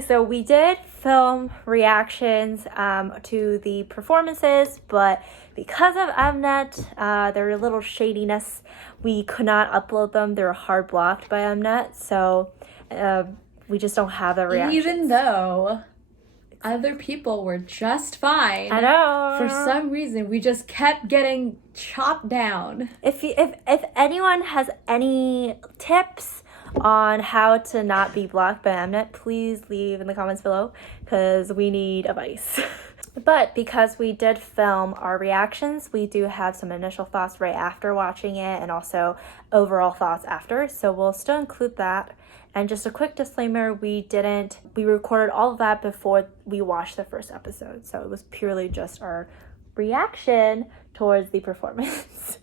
So we did film reactions to the performances, but because of Mnet, there were a little shadiness. We could not upload them. They were hard blocked by Mnet, so we just don't have the reactions. Even though other people were just fine. I know. For some reason, we just kept getting chopped down. If anyone has any tips on how to not be blocked by Mnet, please leave in the comments below, because we need advice. But because we did film our reactions, we do have some initial thoughts right after watching it, and also overall thoughts after, so we'll still include that. And just a quick disclaimer, we recorded all of that before we watched the first episode, so it was purely just our reaction towards the performance.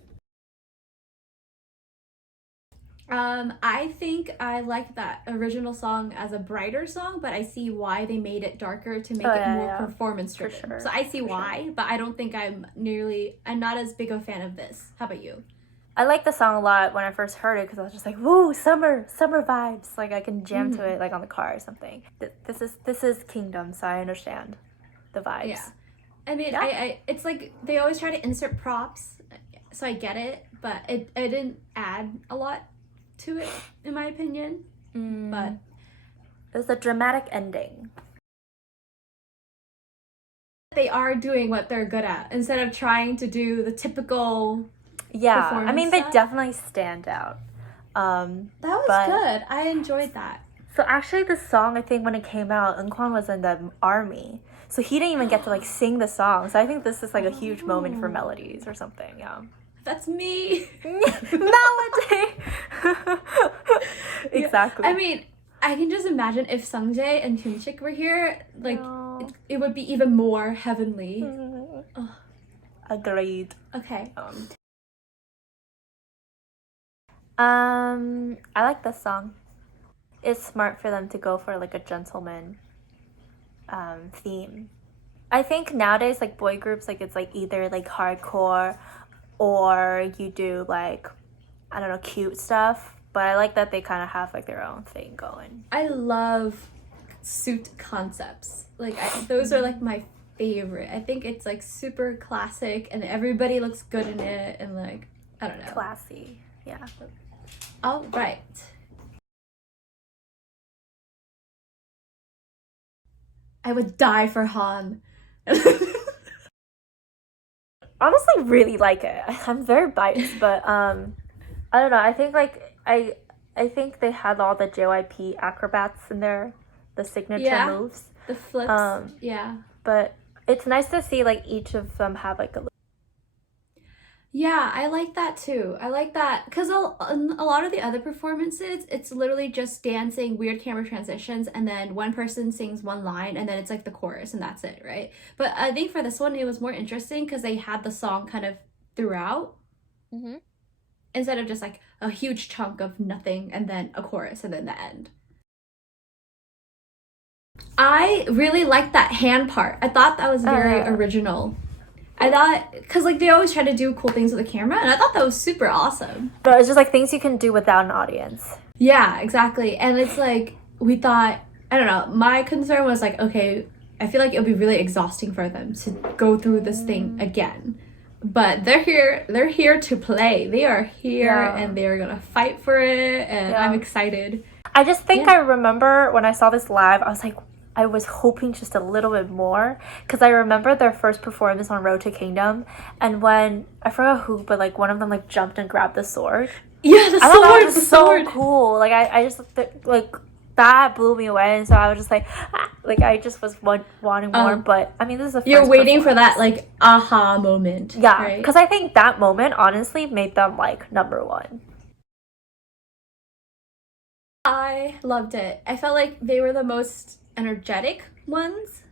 I think I like that original song as a brighter song, but I see why they made it darker to make it more performance driven. Sure. So I see why, but I don't think I'm not as big a fan of this. How about you? I like the song a lot when I first heard it, because I was just like, woo, summer vibes. Like I can jam to it like on the car or something. This is Kingdom, so I understand the vibes. Yeah. I mean, it's like they always try to insert props, so I get it, but it didn't add a lot to it, in my opinion. But it was a dramatic ending. They are doing what they're good at instead of trying to do the typical I mean, they definitely stand out. That was good. I enjoyed that. So actually the song, I think when it came out, IKON was in the army, so he didn't even get to like sing the song. So I think this is like a huge moment for melodies or something. Yeah. That's me. Melody. Exactly. I mean, I can just imagine if Sungjae and Hyunchik were here, like it would be even more heavenly. Agreed. Okay. I like this song. It's smart for them to go for like a gentleman theme. I think nowadays like boy groups, like it's like either like hardcore or you do like, I don't know, cute stuff, but I like that they kind of have like their own thing going. I love suit concepts. Like those are like my favorite. I think it's like super classic and everybody looks good in it, and like, I don't know. Classy. Yeah. All right. I would die for Han. Honestly really like it. I'm very biased, but I don't know. I think like I think they had all the JYP acrobats in there, the signature moves, the flips. But it's nice to see like each of them have like a. Yeah, I like that too. I like that because a lot of the other performances, it's literally just dancing, weird camera transitions, and then one person sings one line, and then it's like the chorus, and that's it, right? But I think for this one, it was more interesting because they had the song kind of throughout, instead of just like a huge chunk of nothing, and then a chorus, and then the end. I really liked that hand part. I thought that was very original. I thought, because like they always try to do cool things with the camera, and I thought that was super awesome. But it's just like things you can do without an audience. Yeah, exactly. And it's like, we thought, I don't know, my concern was like, okay, I feel like it would be really exhausting for them to go through this thing again. But they're here to play. They are here and they're gonna fight for it, and I'm excited. I just think I remember when I saw this live, I was hoping just a little bit more, because I remember their first performance on Road to Kingdom, and when I forgot who, but like one of them like jumped and grabbed the sword. Yeah, the sword. I thought that was so cool. Like I just like that blew me away, and so I was just like I just was wanting more. But I mean, this is a you're waiting for that like aha moment. Yeah, because I think that moment honestly made them like #1. I loved it. I felt like they were the most energetic ones,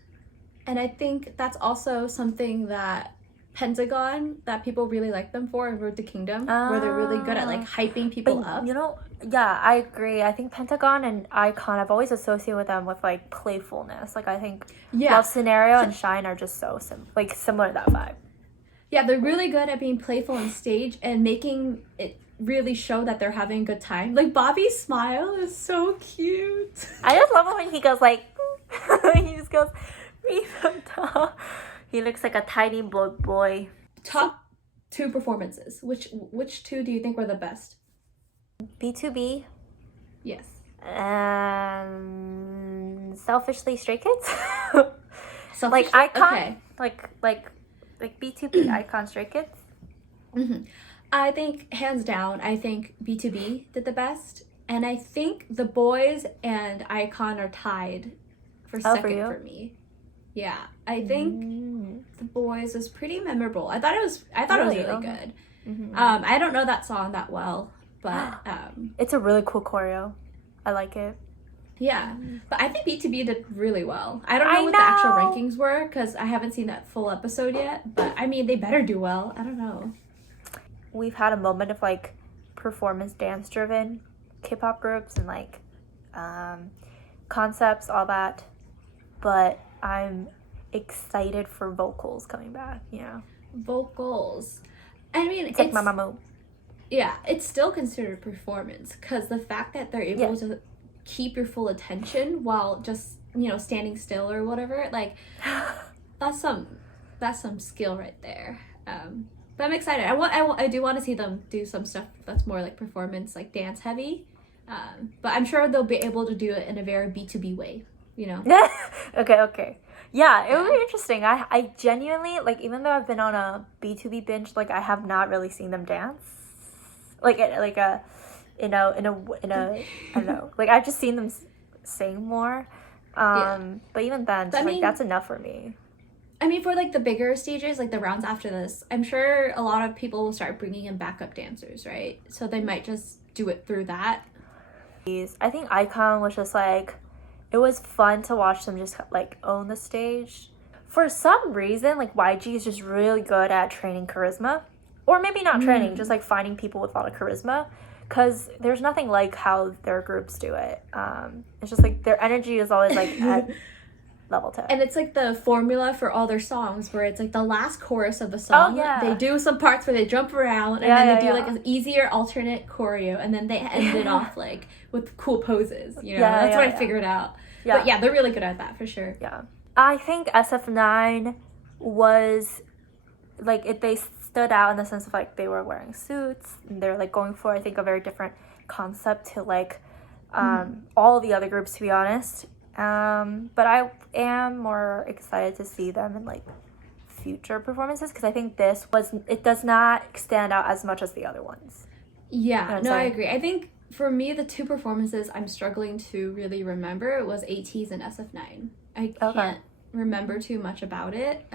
and I think that's also something that Pentagon, that people really like them for in Road to Kingdom, where they're really good at like hyping people up. You know, yeah, I agree. I think Pentagon and IKON, I've always associated with them with like playfulness. Like I think Love Scenario and Shine are just so similar to that vibe. Yeah, they're really good at being playful on stage and making it really show that they're having a good time. Like Bobby's smile is so cute. I just love it when he goes like He just goes, BtoB. He looks like a tiny boy. Top 2 performances. Which 2 do you think were the best? BtoB. Yes. Selfishly Stray Kids. Selfish, like IKON. Okay. Like BtoB, IKON, Stray Kids. Mm-hmm. I think hands down, I think BtoB did the best, and I think the Boyz and IKON are tied for second for me. Yeah, I think the Boyz was pretty memorable. I thought it was really good. Mm-hmm. I don't know that song that well, but it's a really cool choreo. I like it. Yeah, but I think BtoB did really well. I don't know what the actual rankings were because I haven't seen that full episode yet, but I mean, they better do well. I don't know. We've had a moment of like performance dance driven K-pop groups and like concepts, all that, but I'm excited for vocals coming back, you know. Vocals, I mean, it's like Mamamoo. Yeah, it's still considered performance because the fact that they're able to keep your full attention while just, you know, standing still or whatever, like that's some skill right there. But I'm excited. I do want to see them do some stuff that's more like performance, like dance heavy. But I'm sure they'll be able to do it in a very BtoB way, you know. Okay. Yeah, it would be interesting. I genuinely, like, even though I've been on a BtoB binge, like, I have not really seen them dance. Like I don't know. Like, I've just seen them sing more. But even then, that's enough for me. I mean, for like the bigger stages, like the rounds after this, I'm sure a lot of people will start bringing in backup dancers, right? So they might just do it through that. I think IKON was just like, it was fun to watch them just like own the stage. For some reason, like YG is just really good at training charisma. Or maybe not training, just like finding people with a lot of charisma. Because there's nothing like how their groups do it. It's just like their energy is always like at level 10. And it's like the formula for all their songs where it's like the last chorus of the song. They do some parts where they jump around and then they do like an easier alternate choreo and then they end it off like with cool poses. You know, that's what I figured out. Yeah. But yeah, they're really good at that for sure. Yeah. I think SF9 was like they stood out in the sense of like they were wearing suits and they're like going for I think a very different concept to like all the other groups, to be honest. But I am more excited to see them in like future performances because I think it does not stand out as much as the other ones. Yeah, you know no, I agree. I think for me, the 2 performances I'm struggling to really remember was ATEEZ and SF9. I can't remember too much about it.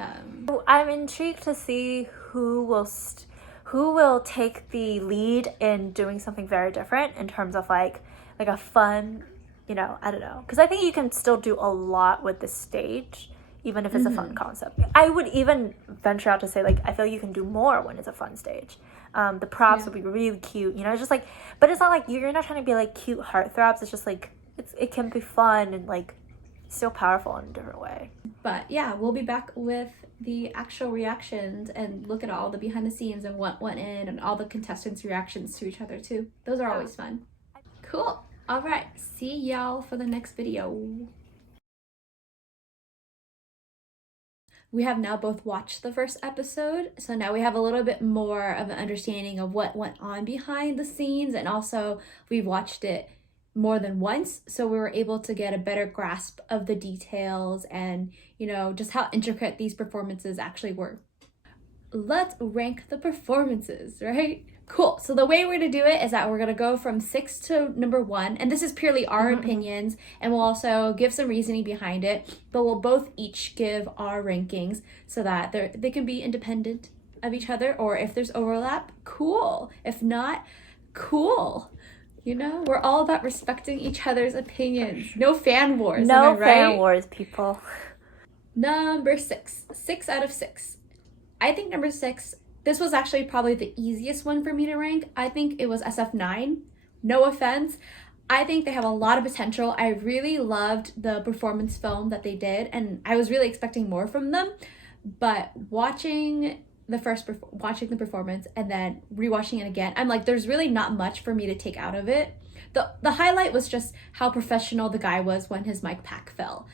I'm intrigued to see who will take the lead in doing something very different in terms of like a fun, you know, I don't know. Because I think you can still do a lot with the stage, even if it's a fun concept. I would even venture out to say, like, I feel you can do more when it's a fun stage. The props would be really cute, you know, it's just like, but it's not like, you're not trying to be like cute heartthrobs. It's just like, it can be fun and like still powerful in a different way. But yeah, we'll be back with the actual reactions and look at all the behind the scenes and what went in and all the contestants' reactions to each other too. Those are always fun. Cool. All right, see y'all for the next video. We have now both watched the first episode, so now we have a little bit more of an understanding of what went on behind the scenes, and also we've watched it more than once, so we were able to get a better grasp of the details and, you know, just how intricate these performances actually were. Let's rank the performances, right? Cool. So the way we're going to do it is that we're going to go from 6 to number 1. And this is purely our opinions. And we'll also give some reasoning behind it. But we'll both each give our rankings so that they can be independent of each other. Or if there's overlap, cool. If not, cool. You know, we're all about respecting each other's opinions. No fan wars. No fan wars, people. Number 6. 6 out of 6. I think number 6... This was actually probably the easiest one for me to rank. I think it was SF9. No offense. I think they have a lot of potential. I really loved the performance film that they did, and I was really expecting more from them. But watching the performance and then rewatching it again, I'm like, there's really not much for me to take out of it. The highlight was just how professional the guy was when his mic pack fell.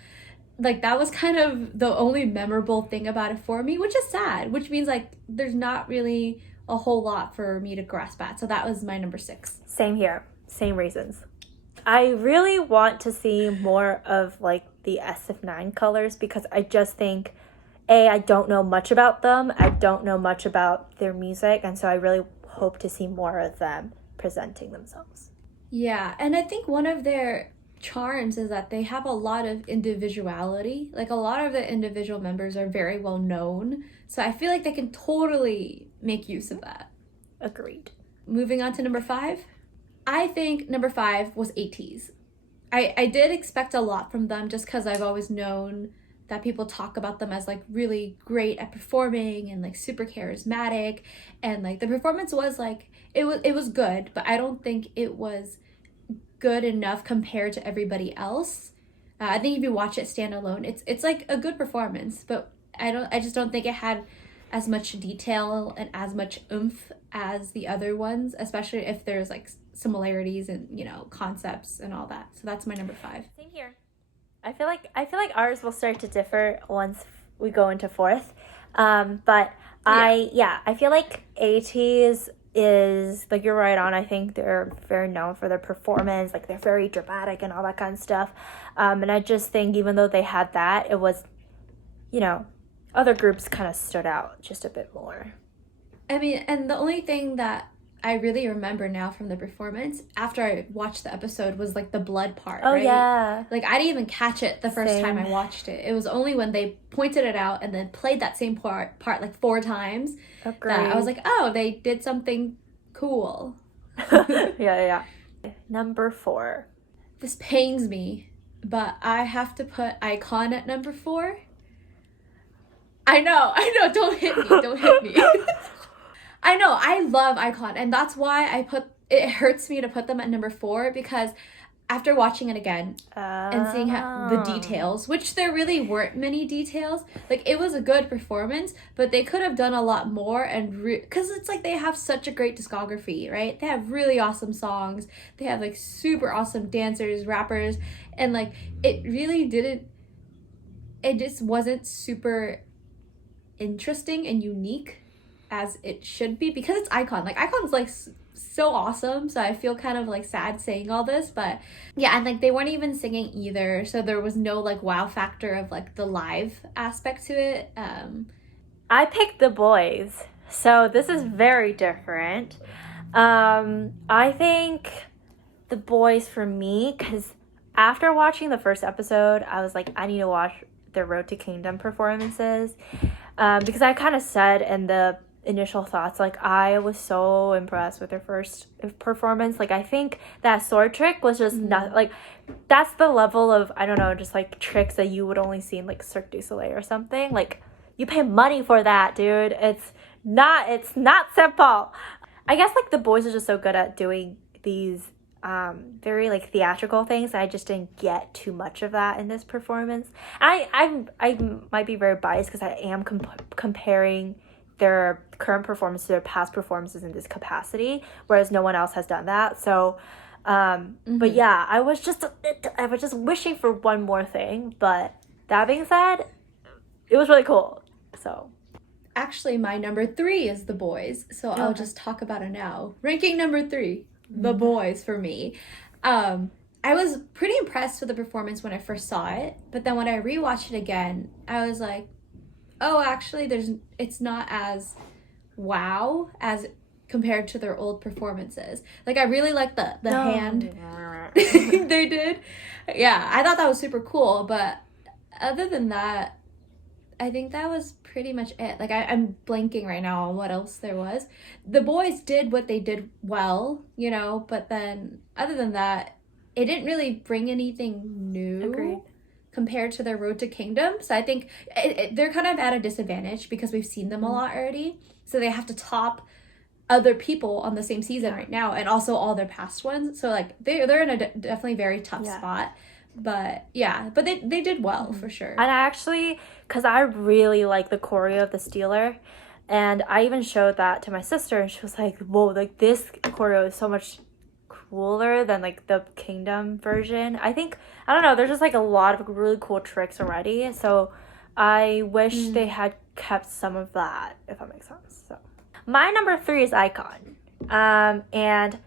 like that was kind of the only memorable thing about it for me, which is sad, which means like there's not really a whole lot for me to grasp at. So that was my number 6. Same here. Same reasons. I really want to see more of like the SF9 colors because I just think, I don't know much about them. I don't know much about their music. And so I really hope to see more of them presenting themselves. Yeah, and I think one of their charms is that they have a lot of individuality. Like a lot of the individual members are very well known. So I feel like they can totally make use of that. Agreed. Moving on to number 5. I think number 5 was ATEEZ. I did expect a lot from them just because I've always known that people talk about them as like really great at performing and like super charismatic, and like the performance was like it was good, but I don't think it was good enough compared to everybody else. I think if you watch it stand alone, it's like a good performance, but I just don't think it had as much detail and as much oomph as the other ones, especially if there's like similarities and, you know, concepts and all that. So that's my number 5. Same here. I feel like ours will start to differ once we go into 4th. But I feel like ATEEZ is, like, you're right on. I think they're very known for their performance, like they're very dramatic and all that kind of stuff. And I just think even though they had that, it was, you know, other groups kind of stood out just a bit more. I mean, and the only thing that I really remember now from the performance after I watched the episode was like the blood part. Oh, right? yeah. Like I didn't even catch it the first time I watched it. It was only when they pointed it out and then played that same part like 4 times that I was like, oh, they did something cool. Yeah. Number 4. This pains me, but I have to put IKON at number 4. I know, don't hit me. I know, I love IKON, and that's why it hurts me to put them at number 4, because after watching it again and seeing the details, which there really weren't many details, like it was a good performance, but they could have done a lot more, and because it's like they have such a great discography, right? They have really awesome songs, they have like super awesome dancers, rappers, and like it just wasn't super interesting and unique as it should be, because it's IKON. Like IKON's like so awesome, so I feel kind of like sad saying all this, but yeah, and like they weren't even singing either, so there was no like wow factor of like the live aspect to it. I picked the Boyz, so this is very different. I think the Boyz for me, because after watching the first episode, I was like, I need to watch their Road to Kingdom performances, because I kind of said in the initial thoughts, like I was so impressed with their first performance. Like I think that sword trick was just not like, that's the level of, I don't know, just like tricks that you would only see in like Cirque du Soleil or something. Like you pay money for that, dude. It's not simple. I guess like the Boyz are just so good at doing these very like theatrical things. I just didn't get too much of that in this performance. I might be very biased because I am comparing their current performance to their past performances in this capacity, whereas no one else has done that. So but yeah, I was just wishing for one more thing, but that being said, it was really cool. So actually my number 3 is the Boyz, so I'll just talk about it now. Ranking number 3, the Boyz for me. I was pretty impressed with the performance when I first saw it, but then when I rewatched it again, I was like, oh, actually it's not as wow as compared to their old performances. Like I really like the hand they did. Yeah, I thought that was super cool, but other than that, I think that was pretty much it. Like I'm blanking right now on what else there was. The Boyz did what they did well, you know, but then other than that, it didn't really bring anything new. Agreed. Compared to their Road to Kingdom. So I think they're kind of at a disadvantage because we've seen them a lot already. So they have to top other people on the same season right now, and also all their past ones. So like they're in a definitely very tough spot. But yeah, but they did well for sure. And I actually, because I really like the choreo of the Stealer, and I even showed that to my sister, and she was like, whoa, like this choreo is so much cooler than like the Kingdom version. I don't know, there's just like a lot of really cool tricks already. So I wish they had kept some of that, if that makes sense. So my number 3 is IKON. And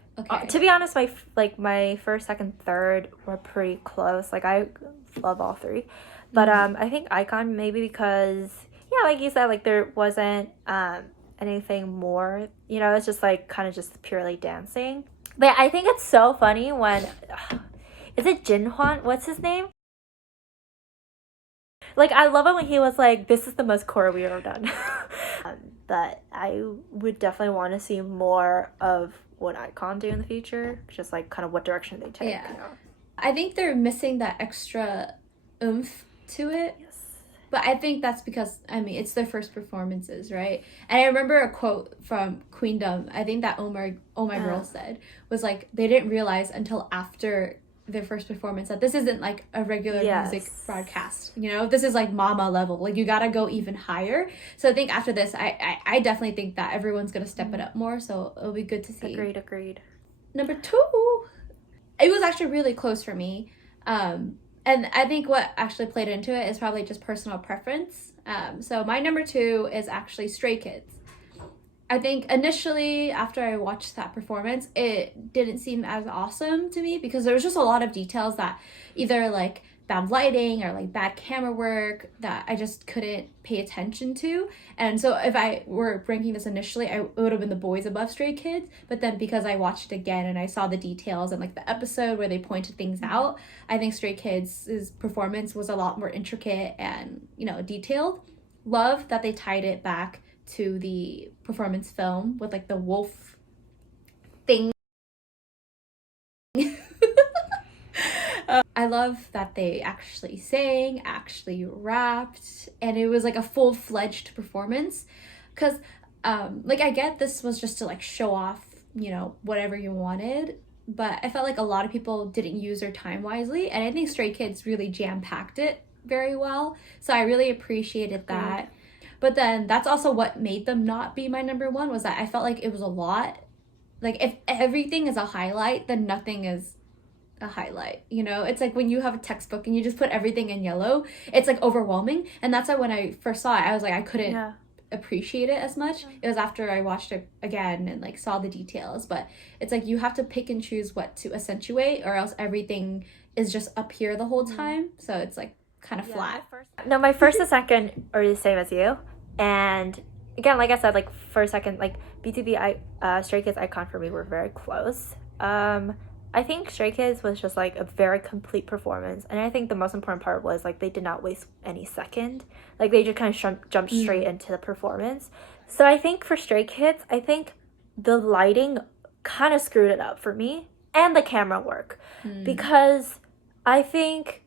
to be honest, my first, second, third were pretty close. Like I love all 3. But I think IKON maybe because like you said, like there wasn't anything more, it's just like kind of just purely dancing. But I think it's so funny when is it Jinhwan? What's his name? Like I love it when he was like, this is the most choreo we've ever done. But I would definitely want to see more of what IKON do in the future, just like kind of what direction they take. I think they're missing that extra oomph to it. But I think that's because, it's their first performances, right? And I remember a quote from Queendom, I think that Oh My Girl said, was like, they didn't realize until after their first performance that this isn't like a regular music broadcast. This is like mama level. Like you gotta go even higher. So I think after this, I definitely think that everyone's gonna step it up more. So it'll be good to see. Agreed. Number 2, it was actually really close for me. And I think what actually played into it is probably just personal preference. So my number 2 is actually Stray Kids. I think initially after I watched that performance, it didn't seem as awesome to me because there was just a lot of details that either like bad lighting or like bad camera work that I just couldn't pay attention to. And so if I were ranking this initially, it would have been the Boyz above Stray Kids. But then because I watched it again and I saw the details and like the episode where they pointed things out, I think Stray Kids' performance was a lot more intricate and, detailed. Love that they tied it back to the performance film with like the wolf thing. I love that they actually sang, actually rapped, and it was like a full-fledged performance. Because, I get this was just to like show off, whatever you wanted, but I felt like a lot of people didn't use their time wisely, and I think Stray Kids really jam-packed it very well. So I really appreciated that. But then that's also what made them not be my number 1, was that I felt like it was a lot. Like if everything is a highlight, then nothing is a highlight. It's like when you have a textbook and you just put everything in yellow, it's like overwhelming. And that's why when I first saw it, I was like, I couldn't appreciate it as much. It was after I watched it again and like saw the details. But it's like you have to pick and choose what to accentuate, or else everything is just up here the whole time. So it's like kind of flat. No, my first and second are the same as you. And again, like I said, like first, second, like BtoB, Stray Kids, IKON for me were very close. I think Stray Kids was just like a very complete performance, and I think the most important part was like they did not waste any second. Like they just kind of jumped straight into the performance. So I think for Stray Kids, I think the lighting kind of screwed it up for me, and the camera work, because I think,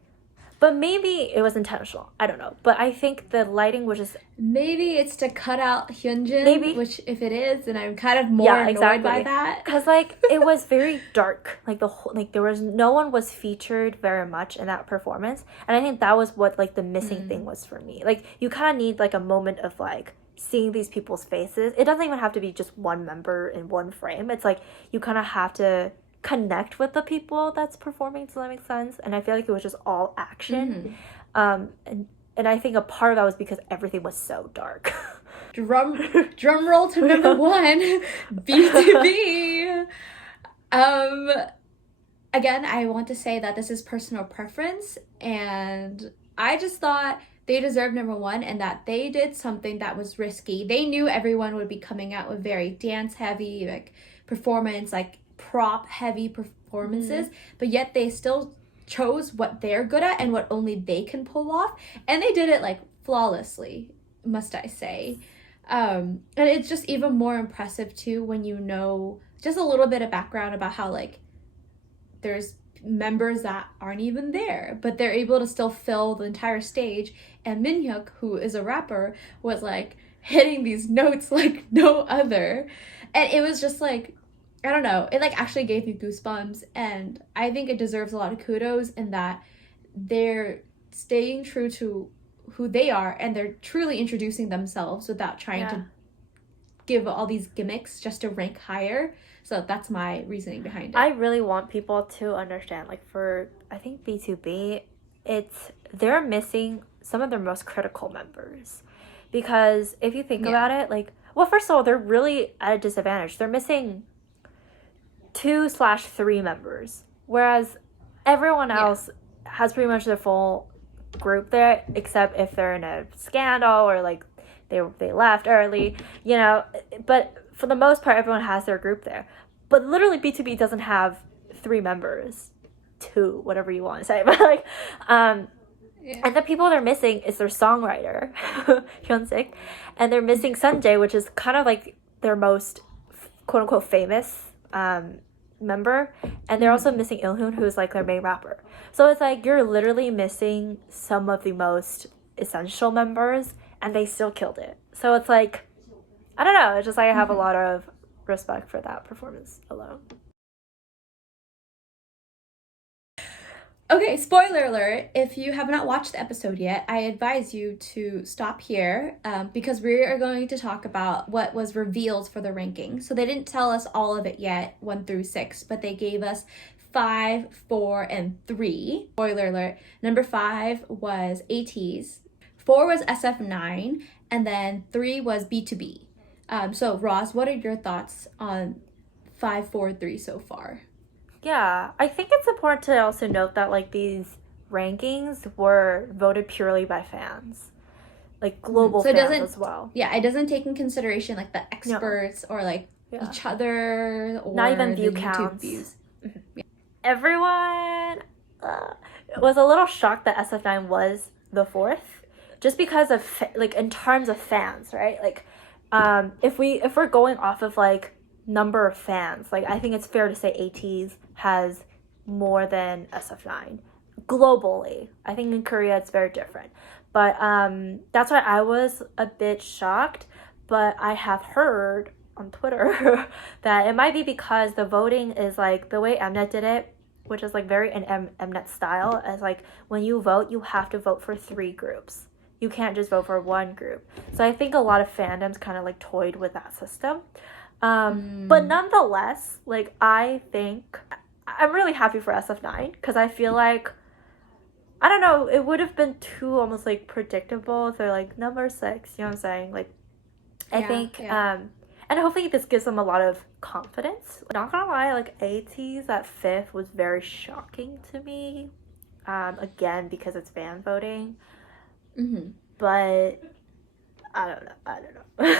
but maybe it was intentional. I don't know, but I think the lighting was just, maybe it's to cut out Hyunjin. Maybe. Which if it is, then I'm kind of more annoyed by that. Because like it was very dark. Like the whole, like there was no one was featured very much in that performance, and I think that was what like the missing thing was for me. Like you kind of need like a moment of like seeing these people's faces. It doesn't even have to be just one member in one frame. It's like you kind of have to connect with the people that's performing, so that makes sense. And I feel like it was just all action. And I think a part of that was because everything was so dark. Drum roll to number 1, BtoB. Again, I want to say that this is personal preference, and I just thought they deserved number 1, and that they did something that was risky. They knew everyone would be coming out with very dance heavy, like performance, like prop heavy performances, but yet they still chose what they're good at and what only they can pull off, and they did it like flawlessly, must I say. And it's just even more impressive too when you know just a little bit of background about how like there's members that aren't even there, but they're able to still fill the entire stage. And Minhyuk, who is a rapper, was like hitting these notes like no other, and it was just like, I don't know, it like actually gave me goosebumps. And I think it deserves a lot of kudos in that they're staying true to who they are, and they're truly introducing themselves without trying to give all these gimmicks just to rank higher. So that's my reasoning behind it. I really want people to understand, like for, I think BtoB, they're missing some of their most critical members. Because if you think about it, like, well, first of all, they're really at a disadvantage. They're missing 2/3 members, whereas everyone else has pretty much their full group there, except if they're in a scandal or like they left early, you know. But for the most part, everyone has their group there. But literally, BtoB doesn't have 3 members, 2, whatever you want to say. But like, and the people they're missing is their songwriter, Hyunsik, and they're missing Sunjae, which is kind of like their most quote unquote famous member, and they're also missing Ilhoon, who's like their main rapper. So it's like you're literally missing some of the most essential members, and they still killed it. So it's like, I don't know, it's just like I have a lot of respect for that performance alone. Okay, spoiler alert, if you have not watched the episode yet, I advise you to stop here because we are going to talk about what was revealed for the ranking. So they didn't tell us all of it yet, 1 through 6, but they gave us 5, 4, and 3. Spoiler alert, number 5 was ATEEZ, 4 was SF9, and then 3 was BtoB. So Roz, what are your thoughts on 5, 4, 3 so far? Yeah, I think it's important to also note that like these rankings were voted purely by fans, like global fans as well. Yeah, it doesn't take in consideration like the experts or like each other or not even view counts. Views. Everyone was a little shocked that SF9 was the 4th, just because of like in terms of fans, right? Like, if we're going off of like number of fans, like I think it's fair to say ATEEZ has more than SF9 globally. I think in Korea it's very different, but that's why I was a bit shocked. But I have heard on Twitter that it might be because the voting is like the way Mnet did it, which is like very in Mnet style, as like when you vote you have to vote for 3 groups. You can't just vote for 1 group. So I think a lot of fandoms kind of like toyed with that system. But nonetheless, like I think I'm really happy for SF9 because I feel like, I don't know, it would have been too almost like predictable if they're like number 6, you know what I'm saying? Like I think and hopefully this gives them a lot of confidence. Not gonna lie, like ATEEZ at 5th was very shocking to me. Again, because it's fan voting. But I don't know.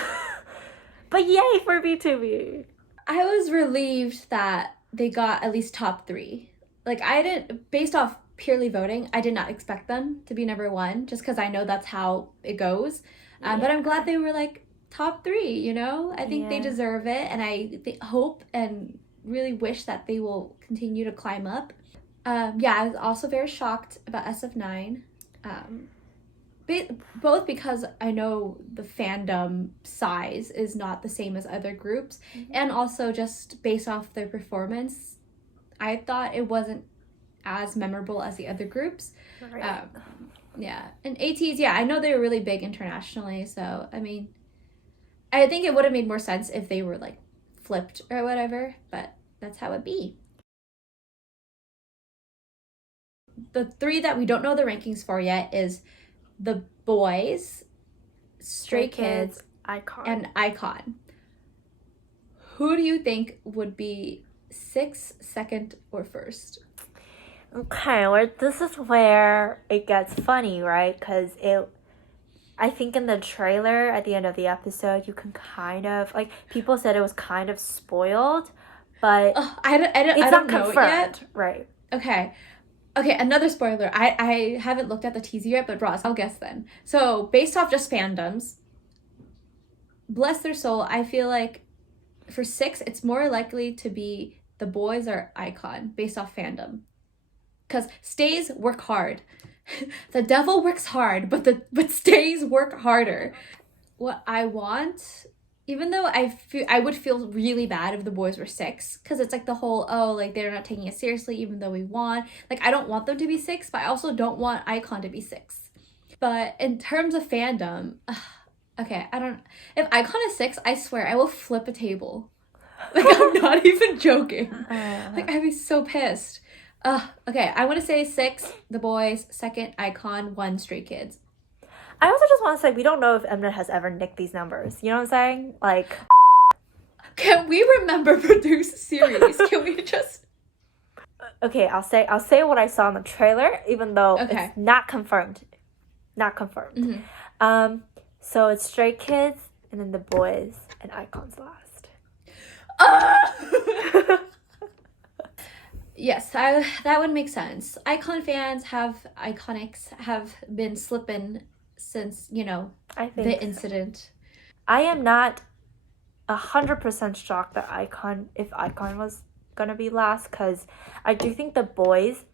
But yay for BtoB. I was relieved that they got at least top 3. Like I didn't, based off purely voting, I did not expect them to be number 1 just because I know that's how it goes. But I'm glad they were like top 3, you know? I think they deserve it, and I hope and really wish that they will continue to climb up. I was also very shocked about SF9. Both because I know the fandom size is not the same as other groups, and also just based off their performance, I thought it wasn't as memorable as the other groups. Right. And ATEEZ, I know they were really big internationally, so I mean, I think it would have made more sense if they were like flipped or whatever, but that's how it be. The 3 that we don't know the rankings for yet is the Boyz, Stray Kids, IKON. And IKON. Who do you think would be 6th, 2nd, or 1st? Okay, well, this is where it gets funny, right? Because I think in the trailer at the end of the episode, you can kind of, like, people said it was kind of spoiled, but I don't know confirmed, yet. Right. Okay, another spoiler. I haven't looked at the teaser yet, but Ross, I'll guess then. So, based off just fandoms, bless their soul, I feel like for 6, it's more likely to be the Boyz or IKON, based off fandom. Because stays work hard. The devil works hard, but stays work harder. What I want, even though I would feel really bad if the Boyz were 6, because it's like the whole, like they're not taking it seriously even though we won. Like I don't want them to be 6, but I also don't want IKON to be 6. But in terms of fandom, Okay, I don't. If IKON is 6, I swear I will flip a table. Like, I'm not even joking. Like, I'd be so pissed. Okay, I want to say 6, the boys, 2nd, IKON, 1, Stray Kids. I also just want to say we don't know if Mnet has ever nicked these numbers. You know what I'm saying? Like, can we remember produce series? Can we just? Okay, I'll say what I saw in the trailer, even though Okay. it's not confirmed. Not confirmed. Mm-hmm. So it's Stray Kids, and then the boys, and IKON's last. Yes, that would make sense. IKON fans iconics have been slipping since, you know, I think the incident. I am not 100% shocked that if IKON was gonna be last, because I do think the boys,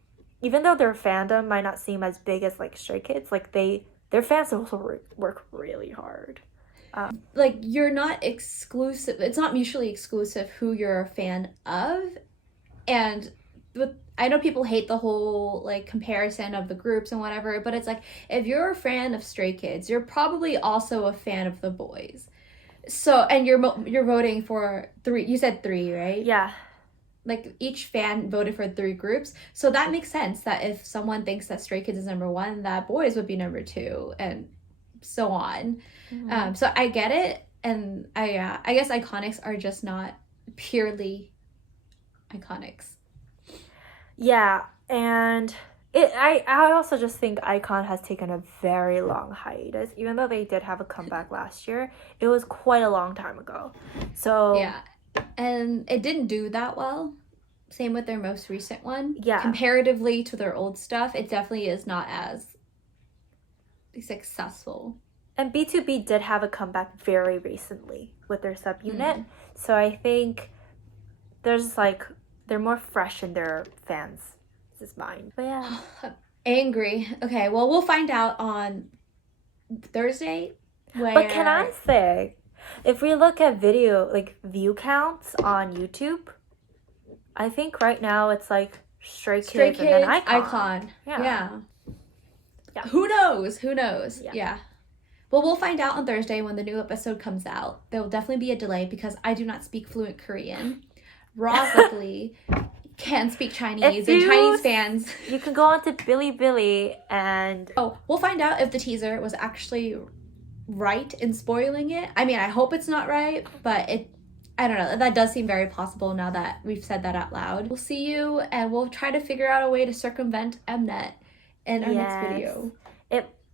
even though their fandom might not seem as big as like Stray Kids, like their fans also work really hard. Like, you're not exclusive. It's not mutually exclusive who you're a fan of, and I know people hate the whole like comparison of the groups and whatever, but it's like if you're a fan of Stray Kids, you're probably also a fan of the boys. So, and you're voting for 3. You said 3, right? Yeah. Like, each fan voted for 3 groups, so that makes sense that if someone thinks that Stray Kids is number 1, that boys would be number 2, and so on. Mm-hmm. So I get it, and I guess iconics are just not purely iconics. Yeah, and I also just think IKON has taken a very long hiatus. Even though they did have a comeback last year, it was quite a long time ago. So Yeah, and it didn't do that well. Same with their most recent one. Yeah. Comparatively to their old stuff, it definitely is not as successful. And BtoB did have a comeback very recently with their subunit. So I think there's like they're more fresh in their fans' mind. But yeah. Angry. Okay, well, we'll find out on Thursday. But can I say, if we look at view counts on YouTube, I think right now it's like Stray Kids and then IKON. Yeah. Who knows? Yeah. Well, we'll find out on Thursday when the new episode comes out. There will definitely be a delay because I do not speak fluent Korean. Ross luckily can speak Chinese, and Chinese fans. You can go on to Bilibili and... Oh, we'll find out if the teaser was actually right in spoiling it. I mean, I hope it's not right, but I don't know. That does seem very possible now that we've said that out loud. We'll see you, and we'll try to figure out a way to circumvent Mnet in our next video.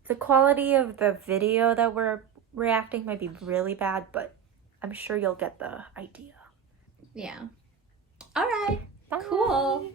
The quality of the video that we're reacting might be really bad, but I'm sure you'll get the idea. Yeah. All right. Bye. Cool.